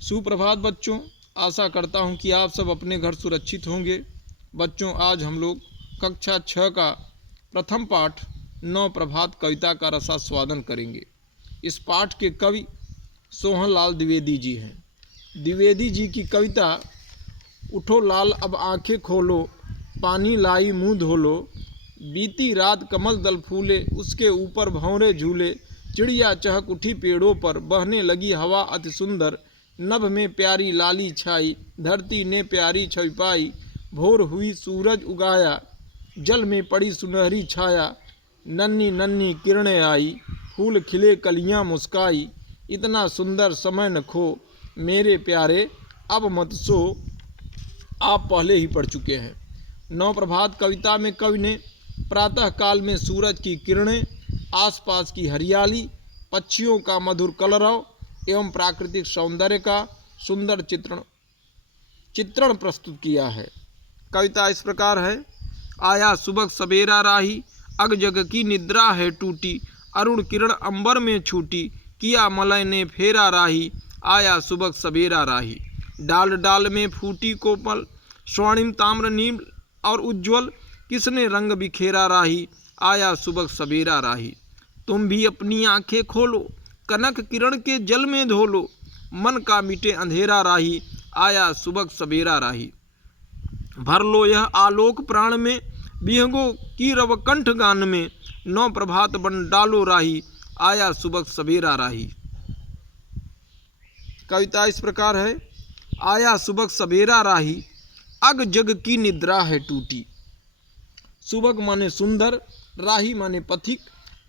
सुप्रभात बच्चों, आशा करता हूँ कि आप सब अपने घर सुरक्षित होंगे। बच्चों, आज हम लोग कक्षा 6 का प्रथम पाठ नौ प्रभात कविता का रसास्वादन करेंगे। इस पाठ के कवि सोहनलाल द्विवेदी जी हैं। द्विवेदी जी की कविता उठो लाल अब आंखें खोलो, पानी लाई मुँह धोलो, बीती रात कमल दल फूले, उसके ऊपर भंवरे झूले, चिड़िया चहक उठी पेड़ों पर, बहने लगी हवा अति सुंदर, नभ में प्यारी लाली छाई, धरती ने प्यारी छवि पाई, भोर हुई सूरज उगाया, जल में पड़ी सुनहरी छाया, नन्ही नन्ही किरणें आई, फूल खिले कलियां मुस्काई, इतना सुंदर समय न खो, मेरे प्यारे अब मत सो। आप पहले ही पढ़ चुके हैं। नौ प्रभात कविता में कवि ने प्रातः काल में सूरज की किरणें, आसपास की हरियाली, पक्षियों का मधुर कलरव एवं प्राकृतिक सौंदर्य का सुंदर चित्रण प्रस्तुत किया है। कविता इस प्रकार है। आया सुबह सवेरा राही, अग जग की निद्रा है टूटी, अरुण किरण अंबर में छूटी, किया मलय ने फेरा राही, आया सुबह सवेरा राही। डाल डाल में फूटी कोमल, स्वर्णिम ताम्र नील और उज्ज्वल, किसने रंग बिखेरा राही, आया सुबह सवेरा राही। तुम भी अपनी आंखें खोलो, कनक किरण के जल में धोलो, मन का मिटे अंधेरा राही, आया सुबह सवेरा राही। भर लो यह आलोक प्राण में, विहंगों की रवकंठ गान में, नौ प्रभात बन डालो राही, आया सुबह सवेरा राही। कविता इस प्रकार है। आया सुबह सवेरा राही, अग जग की निद्रा है टूटी। सुबह माने सुंदर, राही माने पथिक,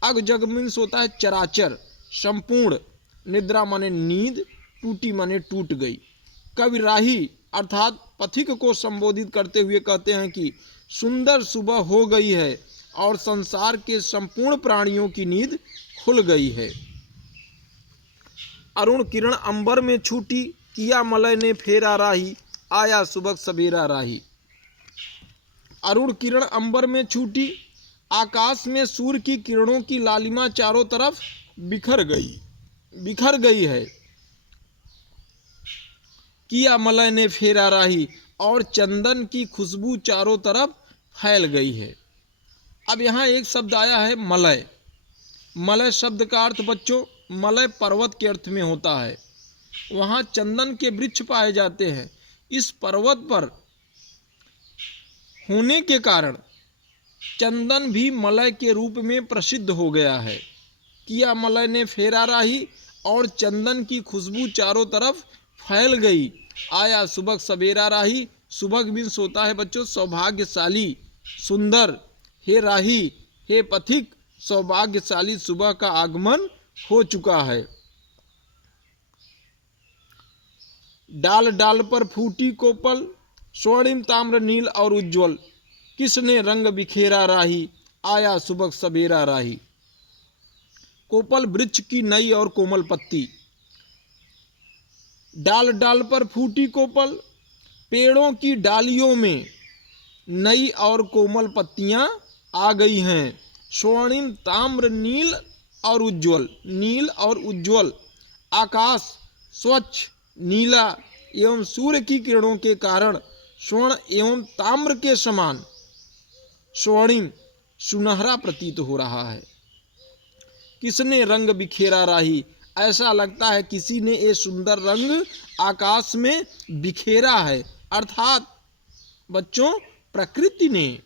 अग जग मीन्स होता है चराचर, संपूर्ण, निद्रा माने नींद, टूटी माने टूट गई। कवि राही अर्थात पथिक को संबोधित करते हुए कहते हैं कि सुंदर सुबह हो गई है और संसार के संपूर्ण प्राणियों की नींद खुल गई है। अरुण किरण अंबर में छूटी, किया मलय ने फेरा राही, आया सुबह सवेरा राही। अरुण किरण अंबर में छूटी, आकाश में सूर्य की किरणों की लालिमा चारों तरफ बिखर गई है। किया मलय ने फेरा राही, और चंदन की खुशबू चारों तरफ फैल गई है। अब यहाँ एक शब्द आया है मलय। मलय शब्द का अर्थ बच्चों, मलय पर्वत के अर्थ में होता है। वहाँ चंदन के वृक्ष पाए जाते हैं। इस पर्वत पर होने के कारण चंदन भी मलय के रूप में प्रसिद्ध हो गया है। किया मलय ने फेरा राही, और चंदन की खुशबू चारों तरफ फैल गई, आया सुबह सवेरा राही। सुबह मीन्स होता है बच्चों सौभाग्यशाली, सुंदर। हे राही, हे पथिक, सौभाग्यशाली सुबह का आगमन हो चुका है। डाल डाल पर फूटी कोपल, स्वर्णिम ताम्र नील और उज्ज्वल, किसने रंग बिखेरा राही, आया सुबह सवेरा राही। कोपल वृक्ष की नई और कोमल पत्ती। डाल डाल पर फूटी कोपल, पेड़ों की डालियों में नई और कोमल पत्तियां आ गई हैं। स्वर्णिम ताम्र नील और उज्ज्वल, आकाश स्वच्छ नीला एवं सूर्य की किरणों के कारण स्वर्ण एवं ताम्र के समान स्वर्णिम सुनहरा प्रतीत हो रहा है। किसने रंग बिखेरा राही, ऐसा लगता है किसी ने ये सुंदर रंग आकाश में बिखेरा है, अर्थात बच्चों प्रकृति ने।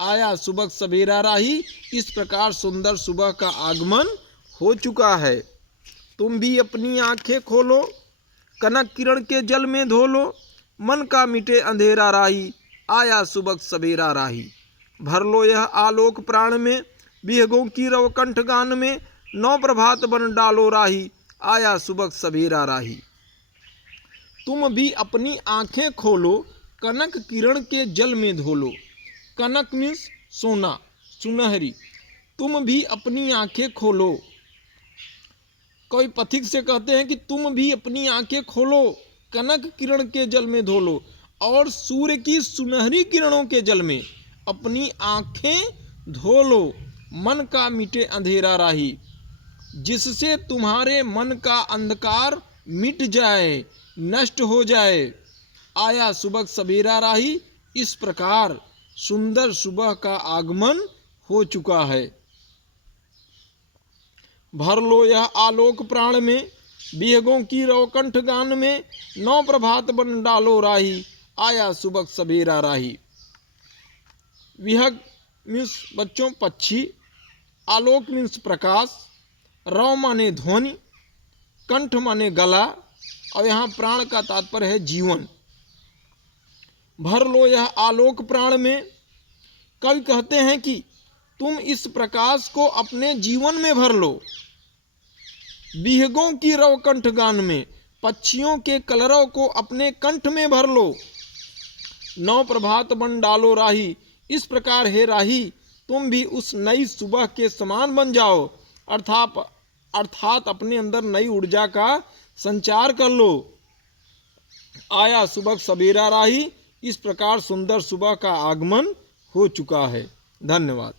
आया सुबह सवेरा राही, इस प्रकार सुंदर सुबह का आगमन हो चुका है। तुम भी अपनी आंखें खोलो, कनक किरण के जल में धोलो, मन का मिटे अंधेरा राही, आया सुबह सवेरा राही। भर लो यह आलोक प्राण में, विहंगों की रवकंठ गान में, नौ प्रभात बन डालो राही, आया सुबह सवेरा राही। तुम भी अपनी आंखें खोलो, कनक किरण के जल में धोलो। कनक मीन्स सोना, सुनहरी। तुम भी अपनी आंखें खोलो। कोई पथिक से कहते हैं कि तुम भी अपनी आंखें खोलो, कनक किरण के जल में धोलो, और सूर्य की सुनहरी किरणों के जल में अपनी आंखें धो लो। मन का मिटे अंधेरा राही, जिससे तुम्हारे मन का अंधकार मिट जाए, नष्ट हो जाए। आया सुबह सवेरा राही, इस प्रकार सुंदर सुबह का आगमन हो चुका है। भर लो यह आलोक प्राण में, विहगों की रवकंठ गान में, नौ प्रभात बन डालो राही, आया सुबह सवेरा राही। विहग मीन्स बच्चों पक्षी, आलोक मीन्स प्रकाश, रव माने ध्वनि, कंठ माने गला, और यहाँ प्राण का तात्पर्य है जीवन। भर लो यह आलोक प्राण में, कवि कहते हैं कि तुम इस प्रकाश को अपने जीवन में भर लो। विहगों की रवकंठ गान में, पक्षियों के कलरव को अपने कंठ में भर लो। नौ प्रभात बन डालो राही, इस प्रकार हे राही तुम भी उस नई सुबह के समान बन जाओ, अर्थात अपने अंदर नई ऊर्जा का संचार कर लो। आया सुबह सवेरा राही, इस प्रकार सुंदर सुबह का आगमन हो चुका है। धन्यवाद।